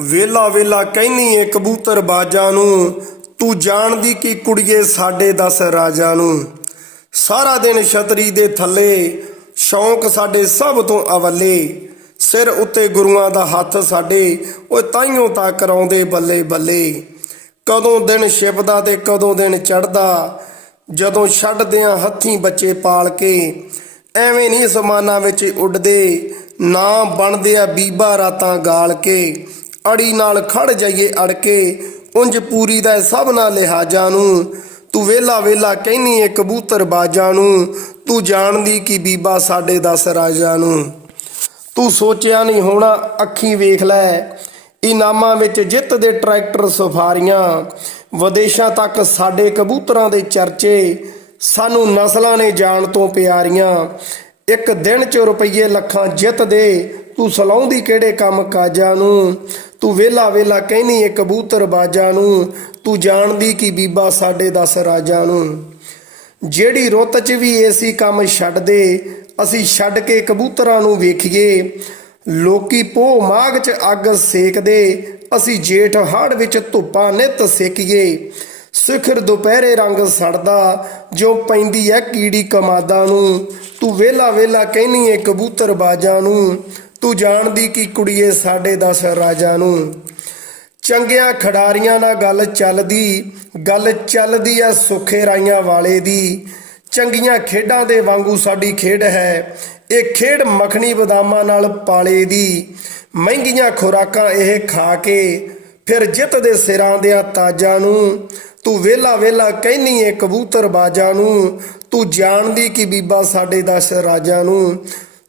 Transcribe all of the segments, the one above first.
ਵੇਲਾ ਵੇਲਾ ਕਹਿਨੀ ਏ ਕਬੂਤਰ ਬਾਜਾਂ ਨੂੰ, ਤੂੰ ਜਾਣਦੀ ਕੀ ਕੁੜੀਏ ਸਾਡੇ ਦਸ ਰਾਜਾਂ ਨੂੰ। ਸਾਰਾ ਦਿਨ ਛਤਰੀ ਦੇ ਥੱਲੇ, ਸ਼ੌਂਕ ਸਾਡੇ ਸਭ ਤੋਂ ਅਵੱਲੇ। ਸਿਰ ਉੱਤੇ ਗੁਰੂਆਂ ਦਾ ਹੱਥ ਸਾਡੇ, ਓਏ ਤਾਈਓ ਤਾਂ ਕਰਾਉਂਦੇ ਬੱਲੇ ਬੱਲੇ। ਕਦੋਂ ਦਿਨ ਛਿਪਦਾ ਤੇ ਕਦੋਂ ਦਿਨ ਚੜਦਾ ਜਦੋਂ ਛੱਡਦਿਆਂ ਹੱਥੀਂ ਬੱਚੇ ਪਾਲ ਕੇ। ਐਵੇਂ ਨਹੀਂ ਸਮਾਨਾਂ ਵਿੱਚ ਉੱਡਦੇ, ਨਾ ਬਣਦੇ ਆ ਬੀਬਾ ਰਾਤਾਂ ਗਾਲ ਕੇ। ਅੜੀ ਨਾਲ ਖੜ ਜਾਈਏ ਅੜ ਕੇ ਉੰਜ ਪੂਰੀ ਦਾ ਸਭ ਨਾਲ ਲਿਹਾਜ਼ਾਂ ਨੂੰ। ਤੂੰ ਵੇਲਾ ਵੇਲਾ ਕਹਿਨੀ ਏ ਕਬੂਤਰ ਬਾਜਾਂ ਨੂੰ, ਤੂੰ ਜਾਣਦੀ ਕੀ ਬੀਬਾ ਸਾਡੇ ਦਸ ਰਾਜਾਂ ਨੂੰ। ਤੂੰ ਸੋਚਿਆ ਨਹੀਂ ਹੋਣਾ, ਅੱਖੀਂ ਵੇਖ ਲੈ, ਇਨਾਮਾਂ ਵਿੱਚ ਜਿੱਤ ਦੇ ਟਰੈਕਟਰ ਸਫਾਰੀਆਂ। ਵਿਦੇਸ਼ਾਂ ਤੱਕ ਸਾਡੇ ਕਬੂਤਰਾਂ ਦੇ ਚਰਚੇ, ਸਾਨੂੰ ਨਸਲਾਂ ਨੇ ਜਾਣ ਤੋਂ ਪਿਆਰੀਆਂ। ਇੱਕ ਦਿਨ ਚ ਰੁਪਈਏ ਲੱਖਾਂ ਜਿੱਤ ਦੇ ਤੂੰ ਸਲਾਉਂਦੀ ਕਿਹੜੇ ਕੰਮ ਕਾਜਾਂ ਨੂੰ? ਤੂੰ ਵੇਲਾ ਵੇਲਾ ਕਹਿਨੀ ਏ ਕਬੂਤਰ ਬਾਜਾਂ ਨੂੰ। ਤੂੰ ਜਾਣਦੀ ਕੀ ਬੀਬਾ ਸਾਡੇ ਦਸ ਰਾਜਾਂ ਨੂੰ। ਜਿਹੜੀ ਰੁੱਤ 'ਚ ਵੀ ਏਸੀ ਕੰਮ ਛੱਡ ਦੇ ਅਸੀਂ ਛੱਡ ਕੇ ਕਬੂਤਰਾਂ ਨੂੰ ਵੇਖੀਏ। ਲੋਕੀ ਪੋ ਮਾਗ 'ਚ ਅੱਗ ਸੇਕਦੇ, ਅਸੀਂ ਜੇਠ ਹਾੜ ਵਿੱਚ ਧੁੱਪਾਂ ਨਿਤ ਸੇਕੀਏ। ਸਿਖਰ ਦੁਪਹਿਰੇ ਰੰਗ ਸੜਦਾ, ਜੋ ਪੈਂਦੀ ਐ ਕੀੜੀ ਕਮਾਦਾਂ ਨੂੰ। ਤੂੰ ਵੇਲਾ ਵੇਲਾ ਕਹਿਨੀ ਏ ਕਬੂਤਰ ਬਾਜਾਂ ਨੂੰ। ਤੂੰ ਜਾਣਦੀ ਕੀ ਕੁੜੀਏ ਸਾਡੇ ਦਸ ਰਾਜਾਂ ਨੂੰ। ਚੰਗਿਆਂ ਖਿਡਾਰੀਆਂ ਨਾਲ ਗੱਲ ਚੱਲਦੀ ਗੱਲ ਚੱਲਦੀ ਐ ਸੁੱਖੇ ਰਾਈਆਂ ਵਾਲੇ ਦੀ। ਚੰਗੀਆਂ ਖੇਡਾਂ ਦੇ ਵਾਂਗੂ ਸਾਡੀ ਖੇਡ ਹੈ, ਇਹ ਖੇਡ ਮੱਖਣੀ ਬਦਾਮਾਂ ਨਾਲ ਪਾਲੇ ਦੀ। ਮਹਿੰਗੀਆਂ ਖੁਰਾਕਾਂ ਇਹ ਖਾ ਕੇ ਫਿਰ ਜਿੱਤ ਦੇ ਸਿਰਾਂ ਦਿਆਂ ਤਾਜਾਂ ਨੂੰ। ਤੂੰ ਵੇਲਾ ਵੇਲਾ ਕਹਿਨੀ ਏ ਕਬੂਤਰ ਬਾਜਾਂ ਨੂੰ। ਤੂੰ ਜਾਣਦੀ ਕਿ ਬੀਬਾ ਸਾਡੇ ਦਸ ਰਾਜਾਂ ਨੂੰ।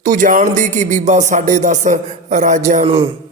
ਤੂੰ ਜਾਣਦੀ ਕਿ ਬੀਬਾ ਸਾਡੇ ਦਸ ਰਾਜਾਂ ਨੂੰ